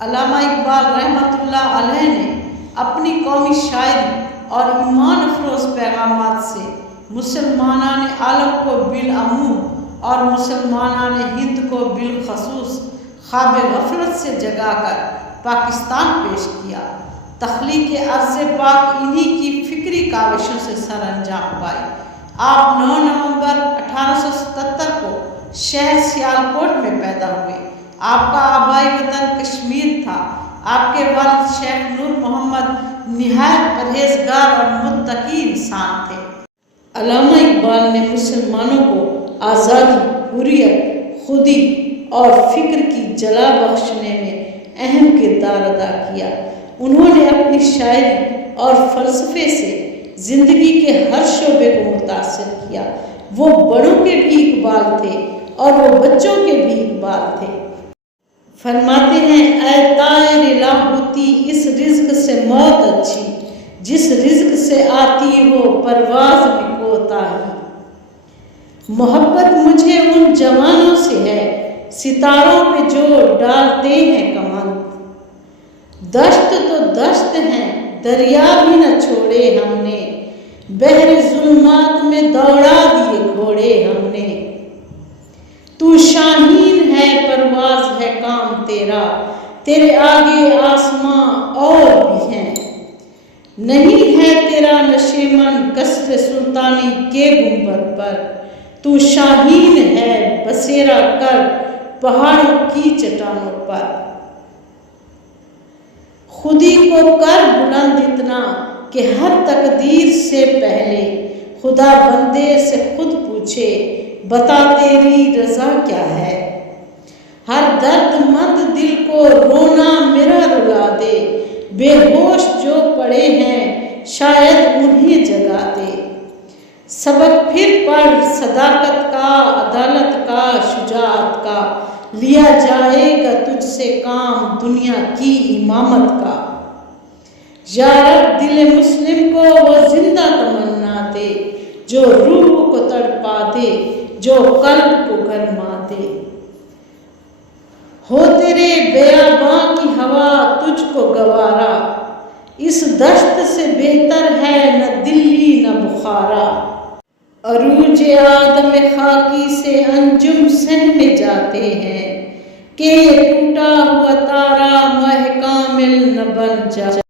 علامہ اقبال رحمۃ اللہ علیہ نے اپنی قومی شاعری اور ایمان افروز پیغامات سے مسلمانان عالم کو بالعموم اور مسلمانان ہند کو بالخصوص خواب غفلت سے جگا کر پاکستان پیش کیا۔ تخلیق عرض پاک انہی کی فکری کاوشوں سے سر انجام پائی۔ آپ 9 نومبر 1877 کو شہر سیالکوٹ میں پیدا ہوئے۔ آپ کا آبائی وطن کشمیر تھا۔ آپ کے والد شیخ نور محمد نہایت پرہیزگار اور متقی انسان تھے۔ علامہ اقبال نے مسلمانوں کو آزادی، حریت، خودی اور فکر کی جلا بخشنے میں اہم کردار ادا کیا۔ انہوں نے اپنی شاعری اور فلسفے سے زندگی کے ہر شعبے کو متاثر کیا۔ وہ بڑوں کے بھی اقبال تھے اور وہ بچوں کے بھی اقبال تھے۔ فرماتے ہیں اے طائر لاہوتی اس رزق سے موت اچھی، جس رزق سے آتی ہو پرواز میں کوتاہی۔ محبت مجھے ان جوانوں سے ہے ستاروں پہ جو ڈالتے ہیں کمند۔ دشت تو دشت ہیں دریا بھی نہ چھوڑے ہم نے، بحر ظلمات میں دوڑا دیے گھوڑے ہم نے۔ تو شاہین ہے پرواز ہے کام تیرا، تیرے آگے آسماں اور بھی ہیں۔ نہیں ہے تیرا نشیمن قصر سلطانی کے گنبد پر، تو شاہین ہے بسیرا کر پہاڑوں کی چٹانوں پر۔ خودی کو کر بلند اتنا کہ ہر تقدیر سے پہلے خدا بندے سے خود پوچھے بتا تیری رضا کیا ہے۔ ہر درد مند دل کو رونا میرا رلا دے، بے ہوش جو پڑے ہیں شاید انہیں جگا دے۔ سبق پھر پڑھ صداقت کا، عدالت کا، شجاعت کا، لیا جائے گا تجھ سے کام دنیا کی امامت کا۔ یا رب دل مسلم کو وہ زندہ تمنا دے، جو روح کو تڑپا دے، جو قلب کو گرما دے۔ ہو تیرے بیاباں کی ہوا تجھ کو گوارا، اس دشت سے بہتر ہے نہ دلی نہ بخارا۔ عروج آدم خاکی سے انجم سہنے جاتے ہیں، کہ یہ ٹوٹا ہوا تارا ماہ کامل نہ بن جائے۔